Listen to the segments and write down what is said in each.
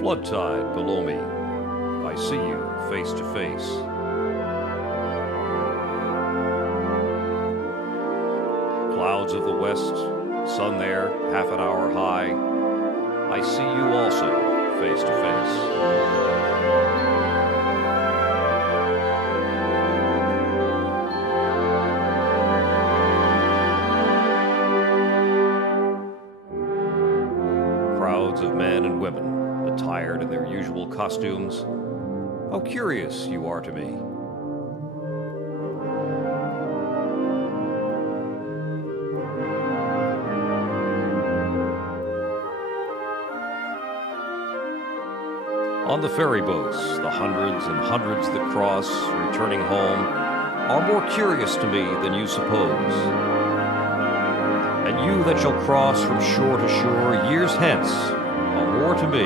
Flood tide below me, I see you face to face. Clouds of the west, sun there, half an hour high, I see you also face to face. Of men and women, attired in their usual costumes. How curious you are to me. On the ferry boats, the hundreds and hundreds that cross, returning home, are more curious to me than you suppose. And you that shall cross from shore to shore years hence are more to me,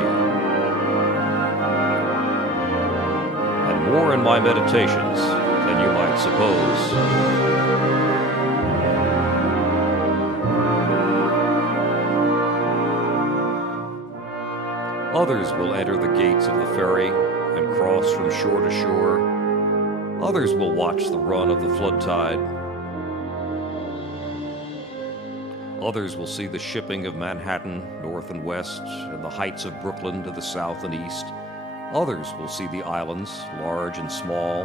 and more in my meditations than you might suppose. Others will enter the gates of the ferry and cross from shore to shore. Others will watch the run of the flood tide. Others will see the shipping of Manhattan, north and west, and the heights of Brooklyn to the south and east. Others will see the islands, large and small.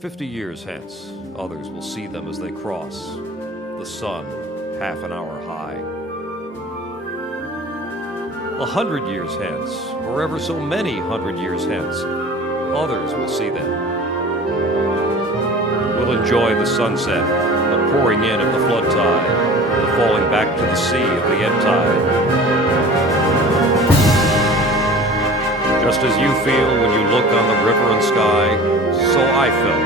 "50 years hence, others will see them as they cross, the sun half an hour high. 100 years hence, or ever so many 100 years hence, others will see them. Will enjoy the sunset, the pouring in of the flood tide, the falling back to the sea of the ebb tide. Just as you feel when you look on the river and sky, so I felt.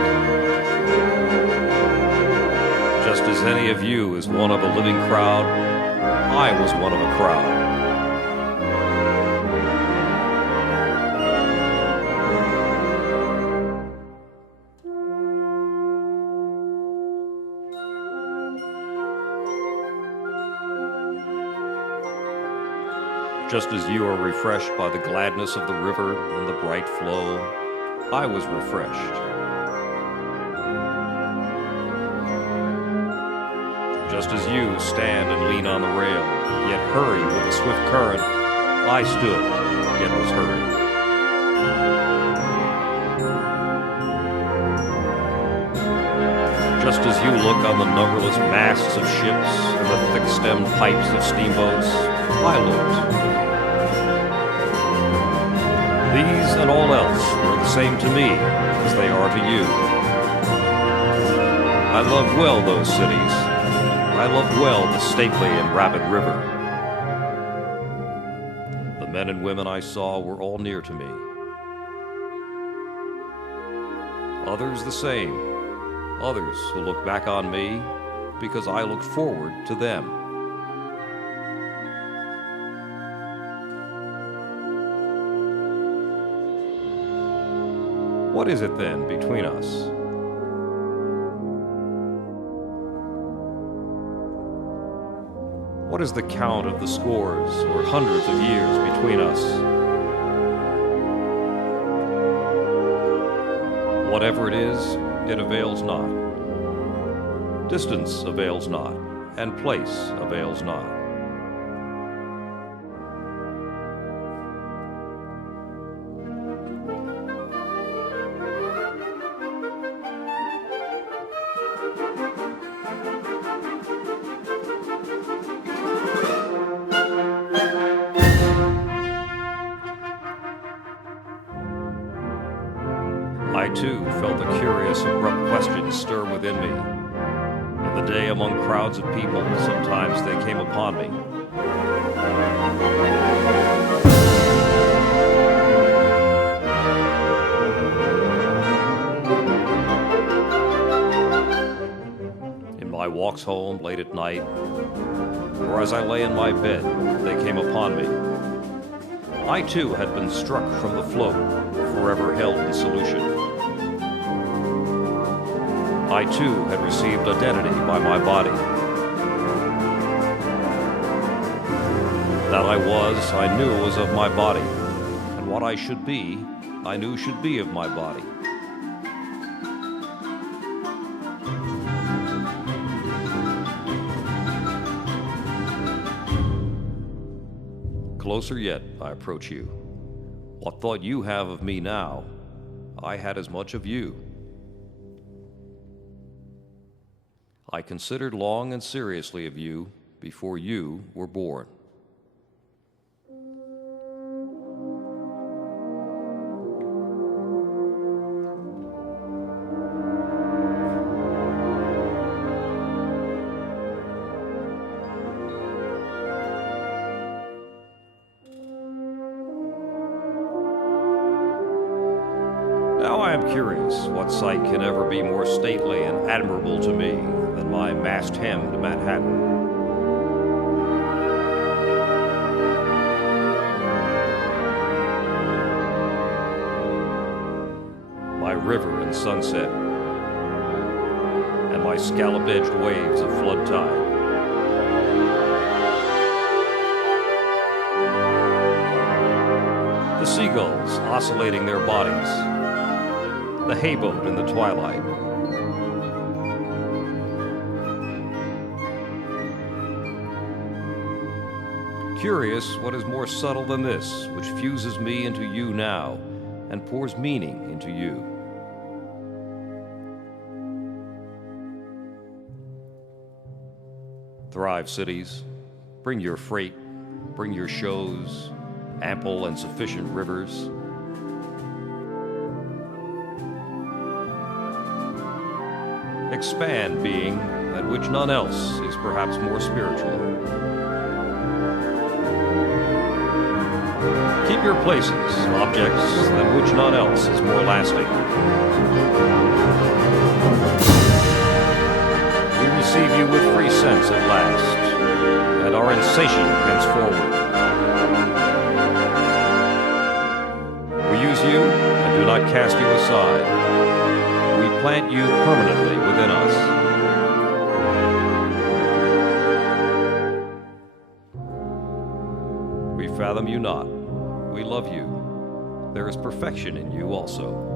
Just as any of you is one of a living crowd, I was one of a crowd. Just as you are refreshed by the gladness of the river and the bright flow, I was refreshed. Just as you stand and lean on the rail, yet hurry with the swift current, I stood, yet was hurried. Just as you look on the numberless masts of ships and the thick-stemmed pipes of steamboats, I looked. These and all else were the same to me as they are to you. I loved well those cities. I loved well the stately and rapid river. The men and women I saw were all near to me. Others the same. Others who look back on me because I looked forward to them. What is it then between us? What is the count of the scores or hundreds of years between us? Whatever it is, it avails not. Distance avails not, and place avails not. I too felt the curious, abrupt questions stir within me. In the day among crowds of people, sometimes they came upon me. In my walks home late at night, or as I lay in my bed, they came upon me. I too had been struck from the float, for forever held in solution. I too had received identity by my body. That I knew was of my body, and what I should be, I knew should be of my body. Closer yet, I approach you. What thought you have of me now, I had as much of you. I considered long and seriously of you before you were born. Now I am curious what sight can ever be more stately and admirable to me than my mast-hemmed Manhattan. My river and sunset, and my scallop-edged waves of flood tide. The seagulls oscillating their bodies, the hayboat in the twilight. Curious what is more subtle than this, which fuses me into you now and pours meaning into you. Thrive, cities. Bring your freight, bring your shows, ample and sufficient rivers. Expand, being that which none else is perhaps more spiritual. Keep your places, objects than which none else is more lasting. We receive you with free sense at last, and are insatiate henceforward. We use you and do not cast you aside. We plant you permanently within us. We fathom you not. We love you. There is perfection in you also.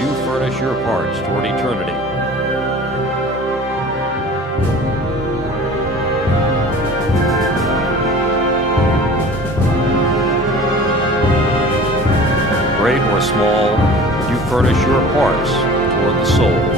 You furnish your parts toward eternity. Great or small, you furnish your parts toward the soul.